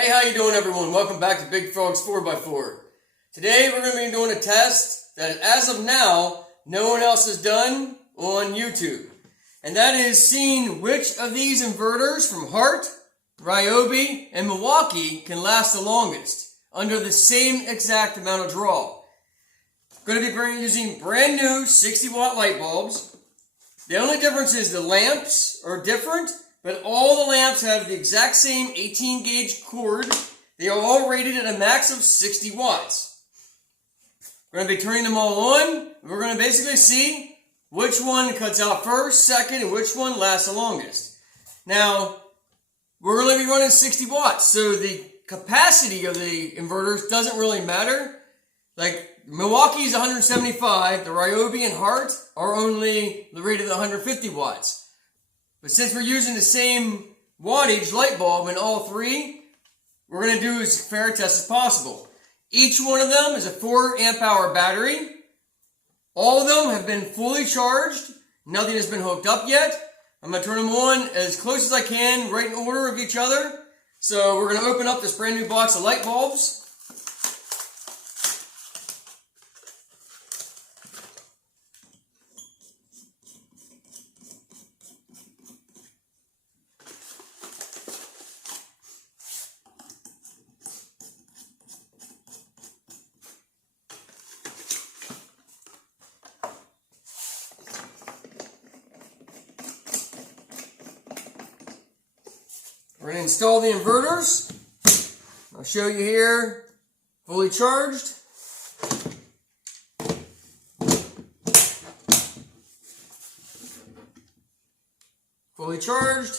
Hey, how you doing everyone? Welcome back to Big Frog's 4x4. Today we're going to be doing a test that as of now, no one else has done on YouTube. And that is seeing which of these inverters from Hart, Ryobi, and Milwaukee can last the longest under the same exact amount of draw. Going to be using brand new 60 watt light bulbs. The only difference is the lamps are different, but all the lamps have the exact same 18 gauge cord. They are all rated at a max of 60 watts. We're going to be turning them all on. We're going to basically see which one cuts out first, second, and which one lasts the longest. Now, we're going to be running 60 watts, so the capacity of the inverters doesn't really matter. Like, Milwaukee is 175, the Ryobi and Hart are only rated at 150 watts. But since we're using the same wattage light bulb in all three, we're going to do as fair a test as possible. Each one of them is a 4 amp hour battery. All of them have been fully charged. Nothing has been hooked up yet. I'm going to turn them on as close as I can, right in order of each other. So we're going to open up this brand new box of light bulbs. We're going to install the inverters. I'll show you here, fully charged. Fully charged.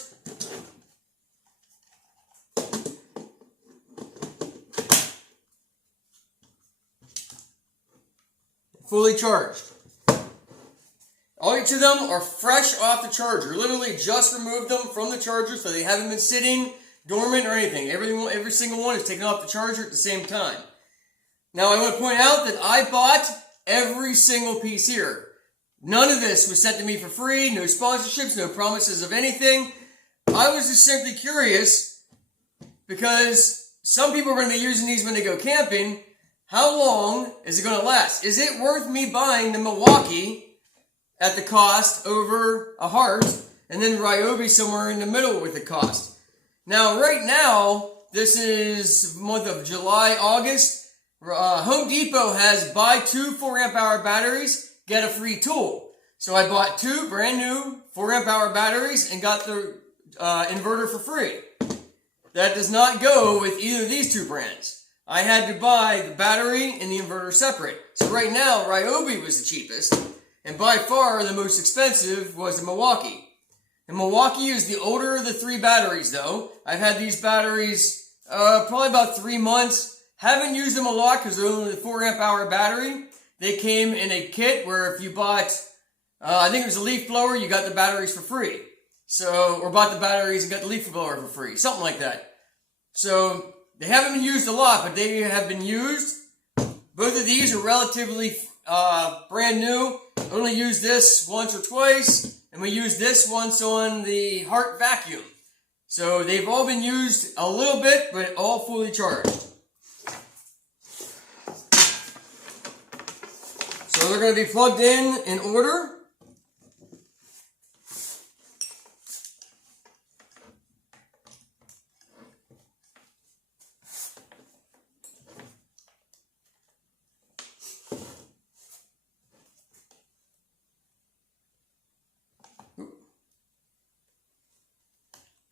Fully charged. All each of them are fresh off the charger. Literally just removed them from the charger, so they haven't been sitting dormant or anything. Every single one is taken off the charger at the same time. Now I want to point out that I bought every single piece here. None of this was sent to me for free, no sponsorships, no promises of anything. I was just simply curious because some people are going to be using these when they go camping. How long is it going to last? Is it worth me buying the Milwaukee at the cost over a Hart, and then Ryobi somewhere in the middle with the cost? Now, right now, this is the month of July, August. Home Depot has buy 2 4 amp hour batteries, get a free tool. So I bought 2 brand new 4 amp hour batteries and got the inverter for free. That does not go with either of these 2 brands. I had to buy the battery and the inverter separate. So right now, Ryobi was the cheapest. And by far, the most expensive was the Milwaukee. The Milwaukee is the older of the 3 batteries, though. I've had these batteries probably about 3 months. Haven't used them a lot because they're only the 4 amp hour battery. They came in a kit where if you bought, I think it was a leaf blower, you got the batteries for free. So, or bought the batteries and got the leaf blower for free. Something like that. So, they haven't been used a lot, but they have been used. Both of these are relatively brand new. Only used this once or twice, and we used this once on the Hart vacuum. So they've all been used a little bit, but all fully charged. So they're going to be plugged in order.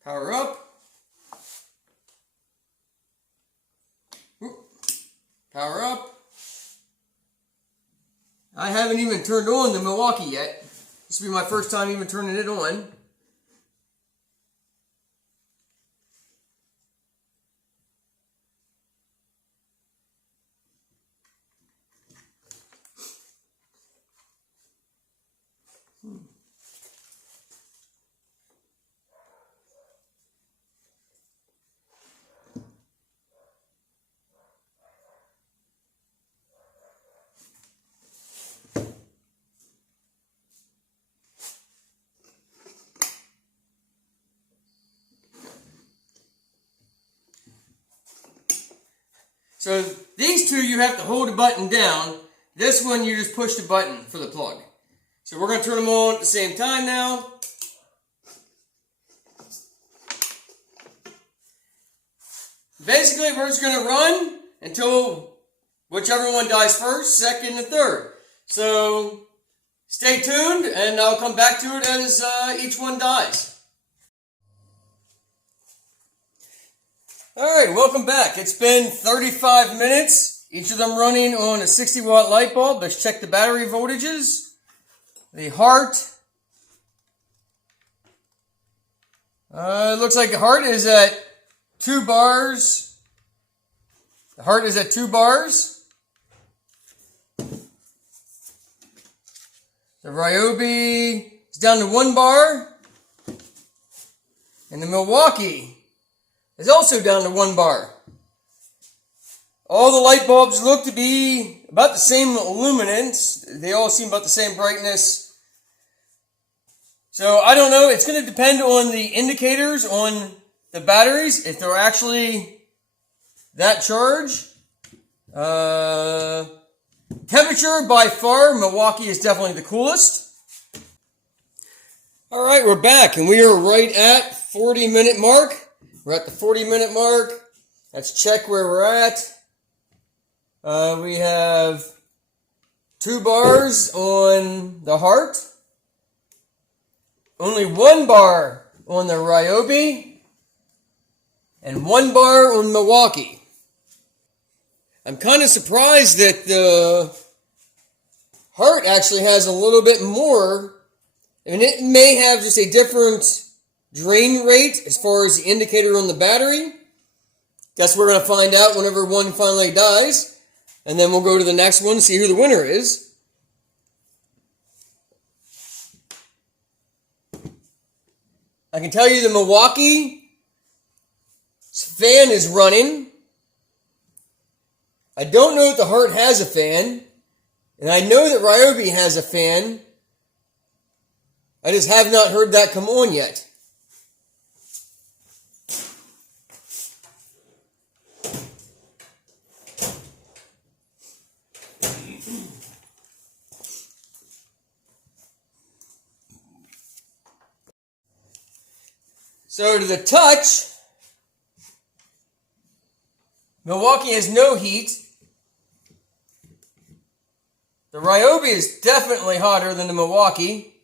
Power up. Power up. I haven't even turned on the Milwaukee yet. This will be my first time even turning it on. So these two you have to hold the button down. This one you just push the button for the plug. So we're going to turn them on at the same time now. Basically, we're just going to run until whichever one dies first, second, and third. So stay tuned, and I'll come back to it as each one dies. Alright, welcome back. It's been 35 minutes, each of them running on a 60-watt light bulb. Let's check the battery voltages. The Hart. It looks like the Hart is at 2 bars. The Hart is at 2 bars. The Ryobi is down to 1 bar. And the Milwaukee is also down to 1 bar. All the light bulbs look to be about the same luminance. They all seem about the same brightness. So I don't know. It's going to depend on the indicators on the batteries, if they're actually that charged. Temperature, by far, Milwaukee is definitely the coolest. Alright, we're back, and we are right at 40-minute mark. We're at the 40-minute mark. Let's check where we're at. We have 2 bars on the Hart. Only 1 bar on the Ryobi. And 1 bar on Milwaukee. I'm kind of surprised that the Hart actually has a little bit more. I mean, it may have just a different drain rate as far as the indicator on the battery. Guess we're going to find out whenever one finally dies. And then we'll go to the next one and see who the winner is. I can tell you the Milwaukee fan is running. I don't know if the Hart has a fan. And I know that Ryobi has a fan. I just have not heard that come on yet. So to the touch, Milwaukee has no heat. The Ryobi is definitely hotter than the Milwaukee.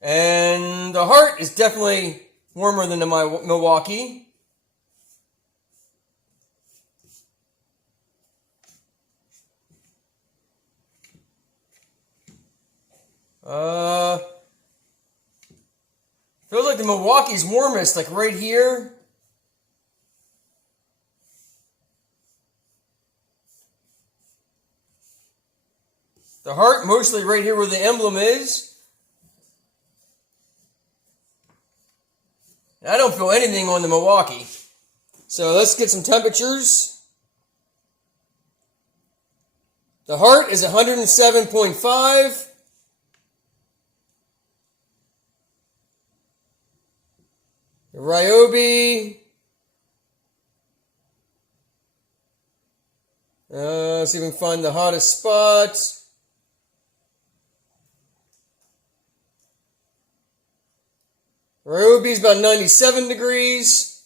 And the Hart is definitely warmer than the Milwaukee. Feels like the Milwaukee's warmest, like right here. The Hart mostly right here where the emblem is. I don't feel anything on the Milwaukee. So let's get some temperatures. The Hart is 107.5. The Ryobi. Let's see if we can find the hottest spot. Ryobi is about 97 degrees.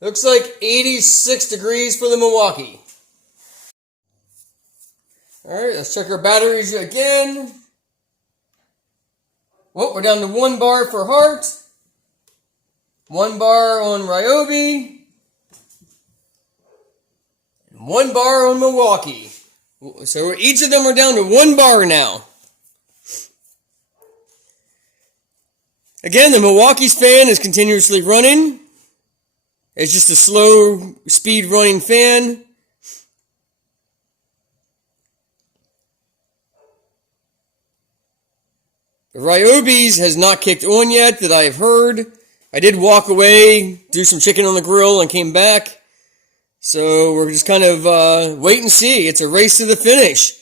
Looks like 86 degrees for the Milwaukee. Alright, let's check our batteries again. Well, we're down to 1 bar for Hart. 1 bar on Ryobi. And 1 bar on Milwaukee. So each of them are down to 1 bar now. Again, the Milwaukee's fan is continuously running. It's just a slow speed running fan. The Ryobi's has not kicked on yet that I've heard. I did walk away, do some chicken on the grill, and came back. So we're just kind of wait and see. It's a race to the finish.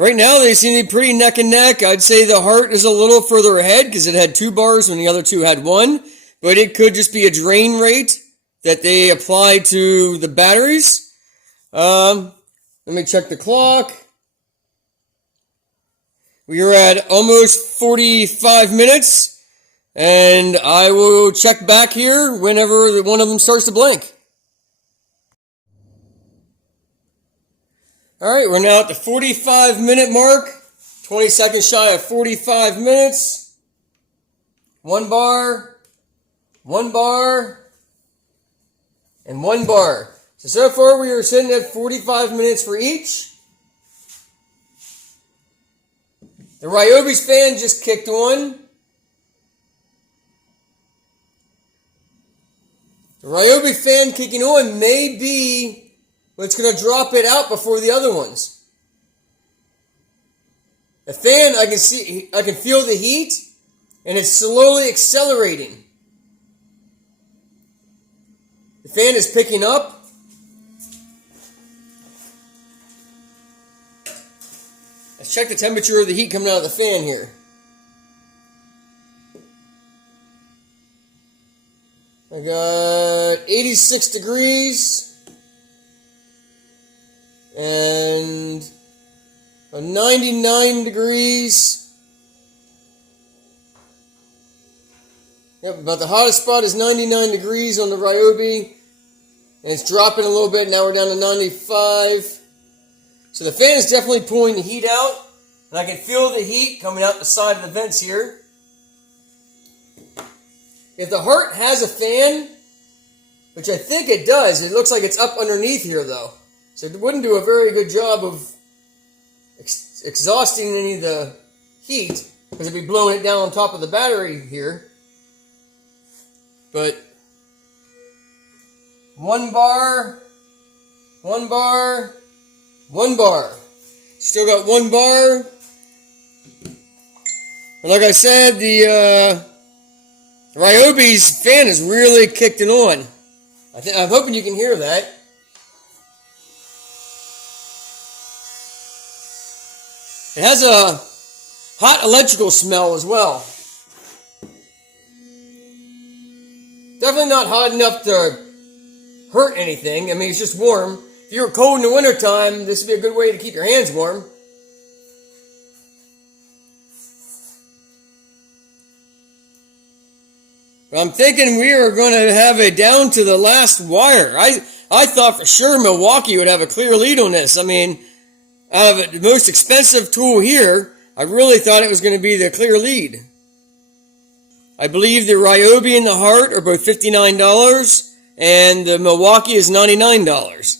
Right now, they seem to be pretty neck and neck. I'd say the Hart is a little further ahead because it had 2 bars when the other two had 1. But it could just be a drain rate that they applied to the batteries. Let me check the clock. We are at almost 45 minutes. And I will check back here whenever one of them starts to blink. Alright, we're now at the 45-minute mark. 20 seconds shy of 45 minutes. 1 bar. 1 bar. And 1 bar. So far we are sitting at 45 minutes for each. The Ryobi's fan just kicked on. The Ryobi fan kicking on may be what's going to drop it out before the other ones. The fan, I can feel the heat, and it's slowly accelerating. The fan is picking up. Let's check the temperature of the heat coming out of the fan here. I got 86 degrees. And 99 degrees. Yep, about the hottest spot is 99 degrees on the Ryobi. And it's dropping a little bit. Now we're down to 95. So the fan is definitely pulling the heat out. And I can feel the heat coming out the side of the vents here. If the Hart has a fan, which I think it does, it looks like it's up underneath here though. So it wouldn't do a very good job of exhausting any of the heat because it'd be blowing it down on top of the battery here. But 1 bar, 1 bar, 1 bar. Still got 1 bar. But like I said, the Ryobi's fan is really kicked it on. I'm hoping you can hear that. It has a hot electrical smell as well. Definitely not hot enough to hurt anything. I mean, it's just warm. If you're cold in the wintertime, this would be a good way to keep your hands warm. But I'm thinking we are going to have it down to the last wire. I thought for sure Milwaukee would have a clear lead on this. I mean, out of the most expensive tool here, I really thought it was going to be the clear lead. I believe the Ryobi and the Hart are both $59, and the Milwaukee is $99.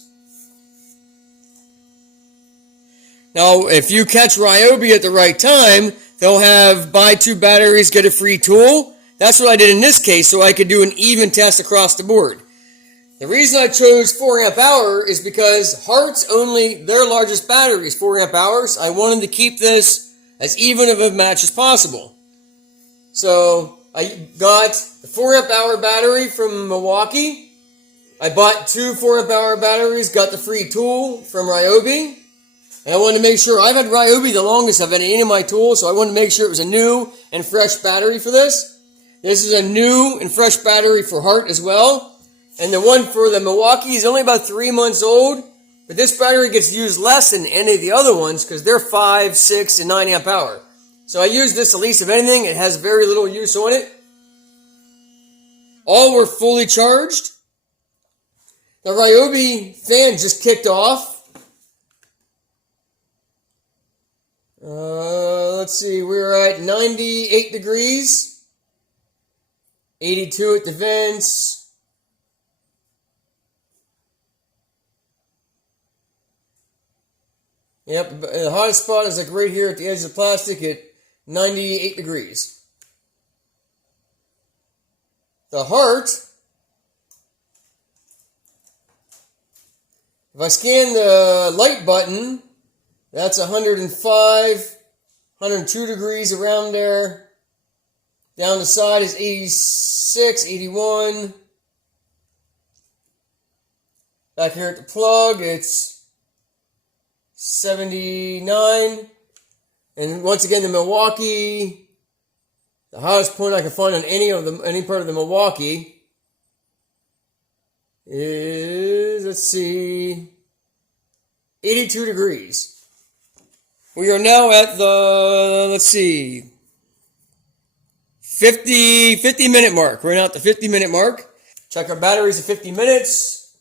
Now, if you catch Ryobi at the right time, they'll have buy 2 batteries, get a free tool. That's what I did in this case, so I could do an even test across the board. The reason I chose 4 amp hour is because Hart's only their largest battery is 4 amp hours. I wanted to keep this as even of a match as possible. So I got the 4 amp hour battery from Milwaukee. I bought 2 4 amp hour batteries, got the free tool from Ryobi. And I wanted to make sure, I've had Ryobi the longest I've had any of my tools, so I wanted to make sure it was a new and fresh battery for this. This is a new and fresh battery for Hart as well. And the one for the Milwaukee is only about 3 months old, but this battery gets used less than any of the other ones because they're 5, 6, and 9 amp hour. So I use this the least of anything. It has very little use on it. All were fully charged. The Ryobi fan just kicked off. Let's see, we're at 98 degrees. 82 at the vents. Yep, the hottest spot is like right here at the edge of the plastic at 98 degrees. The Hart, if I scan the light button, that's 105, 102 degrees around there. Down the side is 86, 81. Back here at the plug, it's 79. And once again, the Milwaukee, the highest point I can find on any part of the Milwaukee is, let's see, 82 degrees. We are now at the, let's see, 50 minute mark. We're now at the 50 minute mark. Check our batteries at 50 minutes.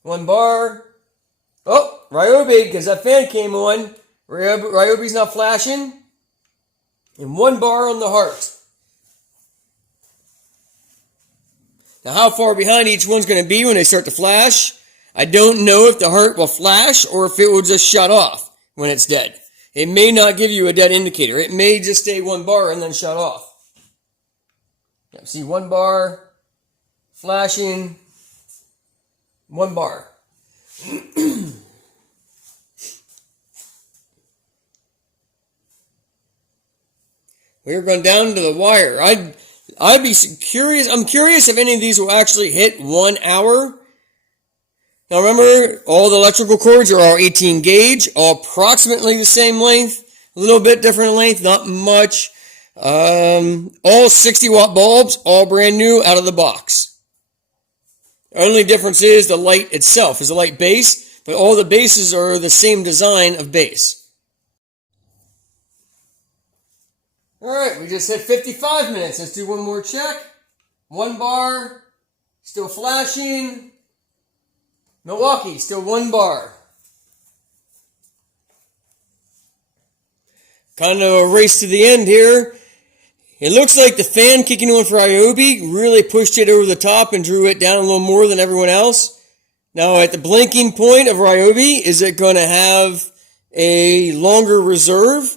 1 bar. Oh, Ryobi, because that fan came on. Ryobi's not flashing. And 1 bar on the Hart. Now, how far behind each one's going to be when they start to flash, I don't know if the Hart will flash or if it will just shut off when it's dead. It may not give you a dead indicator. It may just stay 1 bar and then shut off. Now, see 1 bar, flashing, 1 bar. We're going down to the wire. I'd be curious. I'm curious if any of these will actually hit 1 hour. Now remember, all the electrical cords are all 18 gauge, all approximately the same length, a little bit different length, not much. All 60 watt bulbs, all brand new out of the box. The only difference is the light itself is a light base, but all the bases are the same design of base. Alright, we just hit 55 minutes. Let's do one more check. 1 bar, still flashing. Milwaukee, still 1 bar. Kind of a race to the end here. It looks like the fan kicking on for Ryobi really pushed it over the top and drew it down a little more than everyone else. Now at the blinking point of Ryobi, is it going to have a longer reserve?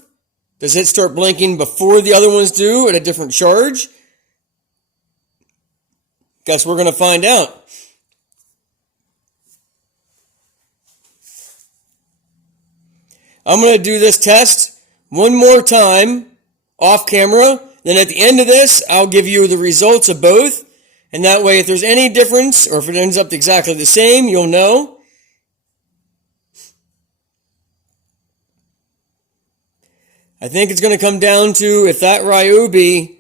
Does it start blinking before the other ones do at a different charge? Guess we're going to find out. I'm going to do this test one more time off camera. Then at the end of this, I'll give you the results of both. And that way, if there's any difference or if it ends up exactly the same, you'll know. I think it's going to come down to if that Ryobi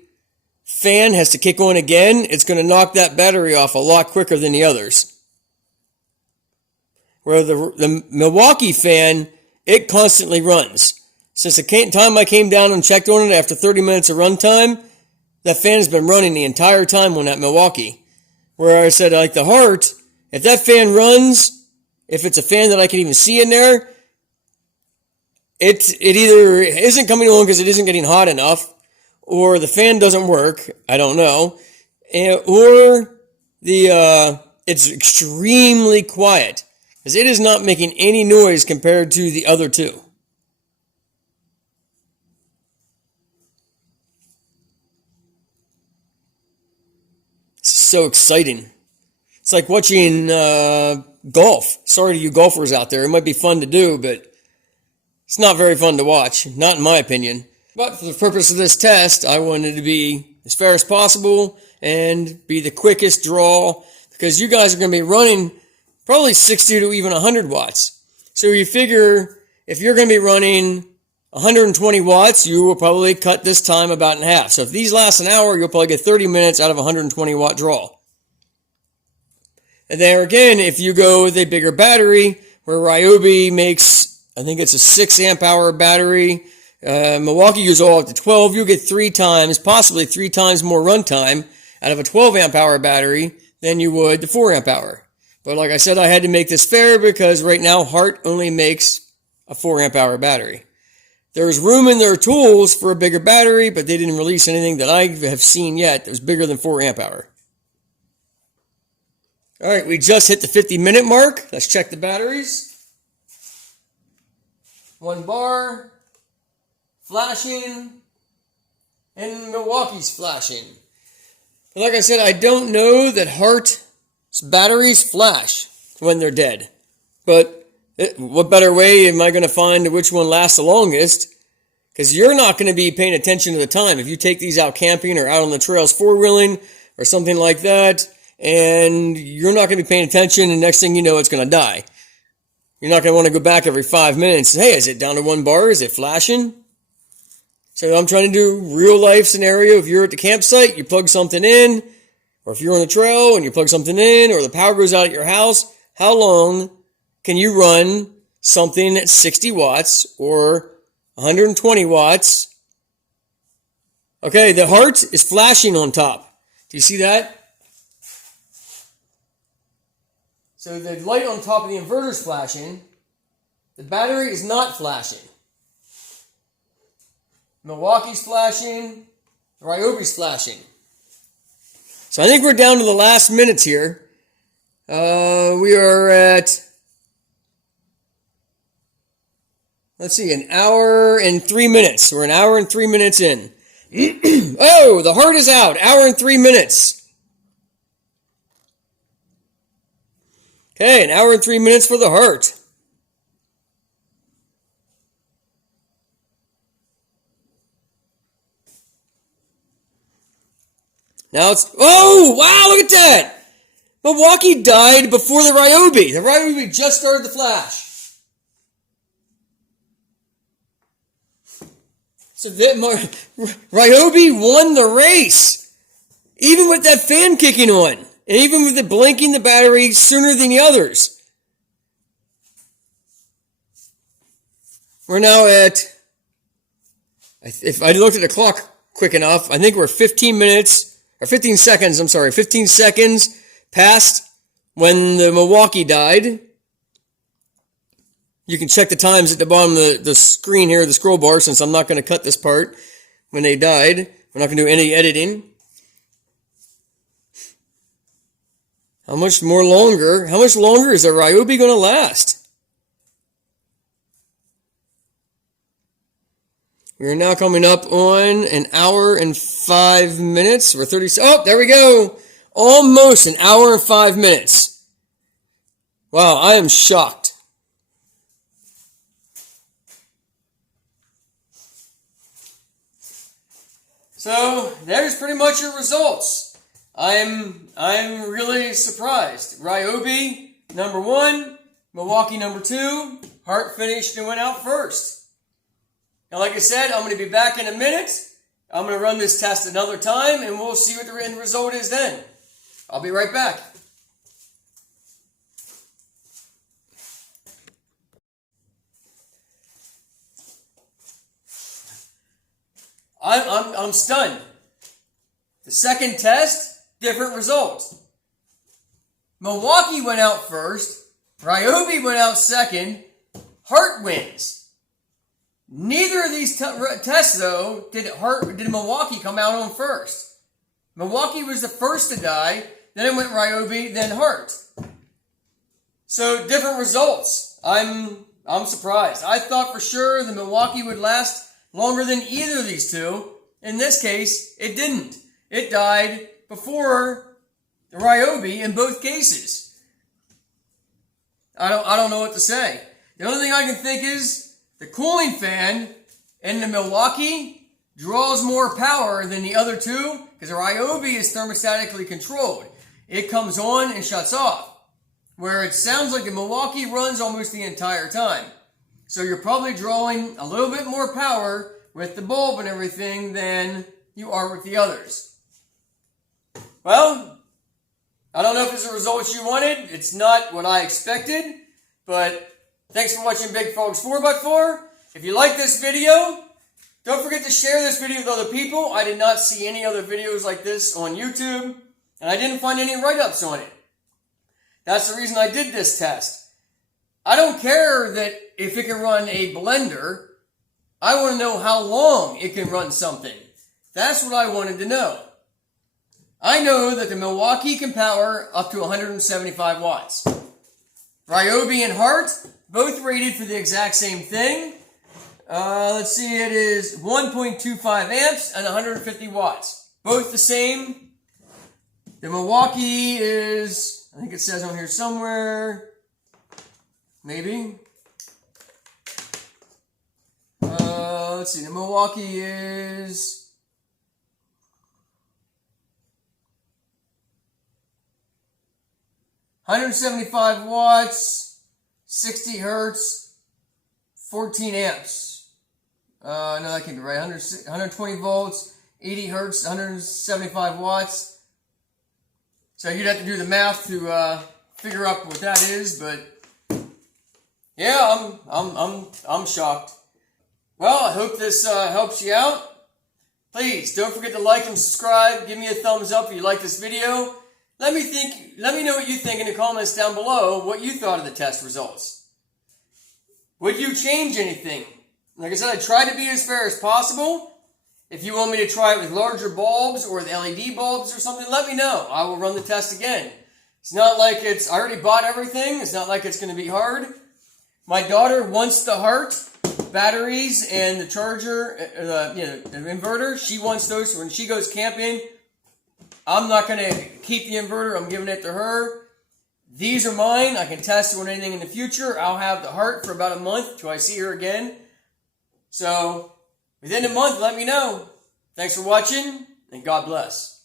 fan has to kick on again, it's going to knock that battery off a lot quicker than the others. Where the Milwaukee fan, it constantly runs. Since the time I came down and checked on it after 30 minutes of runtime, that fan has been running the entire time on that Milwaukee. Where I said, like the Hart, if that fan runs, if it's a fan that I can even see in there, it either isn't coming on because it isn't getting hot enough, or the fan doesn't work, I don't know, or it's extremely quiet, because it is not making any noise compared to the other two. It's so exciting. It's like watching golf. Sorry to you golfers out there. It might be fun to do, but it's not very fun to watch, not in my opinion. But for the purpose of this test, I wanted to be as fair as possible and be the quickest draw, because you guys are going to be running probably 60 to even 100 watts. So you figure if you're going to be running 120 watts, you will probably cut this time about in half. So if these last an hour, you'll probably get 30 minutes out of a 120 watt draw. And there again, if you go with a bigger battery, where Ryobi makes, I think it's a 6 amp hour battery, Milwaukee goes all up to 12, you'll get 3 times, possibly 3 times more runtime out of a 12 amp hour battery than you would the 4 amp hour. But like I said, I had to make this fair because right now Hart only makes a 4 amp hour battery. There's room in their tools for a bigger battery, but they didn't release anything that I have seen yet that was bigger than 4 amp hour. All right, we just hit the 50-minute mark. Let's check the batteries. 1 bar, flashing, and Milwaukee's flashing. But like I said, I don't know that Hart's batteries flash when they're dead. But what better way am I going to find which one lasts the longest? Because you're not going to be paying attention to the time. If you take these out camping or out on the trails 4-wheeling or something like that, and you're not going to be paying attention, and next thing you know, it's going to die. You're not going to want to go back every 5 minutes. Hey, is it down to 1 bar? Is it flashing? So I'm trying to do real life scenario. If you're at the campsite, you plug something in, or if you're on the trail and you plug something in, or the power goes out at your house, how long can you run something at 60 watts or 120 watts? Okay, the Hart is flashing on top. Do you see that? So the light on top of the inverter is flashing. The battery is not flashing. Milwaukee's flashing. Ryobi's flashing. So I think we're down to the last minutes here. We are at, let's see, an hour and 3 minutes. We're an hour and 3 minutes in. Oh, the Hart is out. Hour and 3 minutes. Okay, an hour and 3 minutes for the Hart. Now it's, oh, wow, look at that. Milwaukee died before the Ryobi. The Ryobi just started to flash. So that Ryobi won the race. Even with that fan kicking on. And even with it blinking the battery sooner than the others. We're now at, if I looked at the clock quick enough, I think we're 15 seconds past when the Milwaukee died. You can check the times at the bottom of the screen here, the scroll bar, since I'm not going to cut this part when they died. We're not going to do any editing. How much longer is the Ryobi going to last? We are now coming up on an hour and 5 minutes. We're 30. Oh, there we go. Almost an hour and 5 minutes. Wow, I am shocked. So there's pretty much your results. I'm really surprised. Ryobi number 1, Milwaukee number 2, Hart finished and went out first. Now, like I said, I'm going to be back in a minute. I'm going to run this test another time, and we'll see what the end result is then. I'll be right back. I'm stunned. The second test, different results. Milwaukee went out first. Ryobi went out second. Hart wins. Neither of these tests, though, did Milwaukee come out on first. Milwaukee was the first to die. Then it went Ryobi, then Hart. So different results. I'm surprised. I thought for sure the Milwaukee would last longer than either of these two. In this case, it didn't. It died before the Ryobi in both cases. I don't know what to say. The only thing I can think is the cooling fan in the Milwaukee draws more power than the other two because the Ryobi is thermostatically controlled. It comes on and shuts off. Where it sounds like the Milwaukee runs almost the entire time. So you're probably drawing a little bit more power with the bulb and everything than you are with the others. Well, I don't know if it's the results you wanted. It's not what I expected, but thanks for watching Big Frogs 4x4. If you like this video, don't forget to share this video with other people. I did not see any other videos like this on YouTube, and I didn't find any write-ups on it. That's the reason I did this test. I don't care that if it can run a blender. I want to know how long it can run something. That's what I wanted to know. I know that the Milwaukee can power up to 175 watts. Ryobi and Hart, both rated for the exact same thing. Let's see, it is 1.25 amps and 150 watts. Both the same. The Milwaukee is, I think it says on here somewhere, maybe. Let's see, the Milwaukee is 175 watts, 60 hertz, 14 amps. No, that can't be right. 120 volts, 80 hertz, 175 watts. So you'd have to do the math to figure out what that is, but yeah, I'm shocked. Well, I hope this helps you out. Please don't forget to like and subscribe. Give me a thumbs up if you like this video. Let me know what you think in the comments down below, what you thought of the test results. Would you change anything? Like I said, I tried to be as fair as possible. If you want me to try it with larger bulbs or with LED bulbs or something, let me know. I will run the test again. It's not like I already bought everything. It's not like it's going to be hard. My daughter wants the Hart batteries and the charger, the inverter. She wants those when she goes camping. I'm not going to keep the inverter. I'm giving it to her. These are mine. I can test it on anything in the future. I'll have the Hart for about a month till I see her again. So, within a month, let me know. Thanks for watching, and God bless.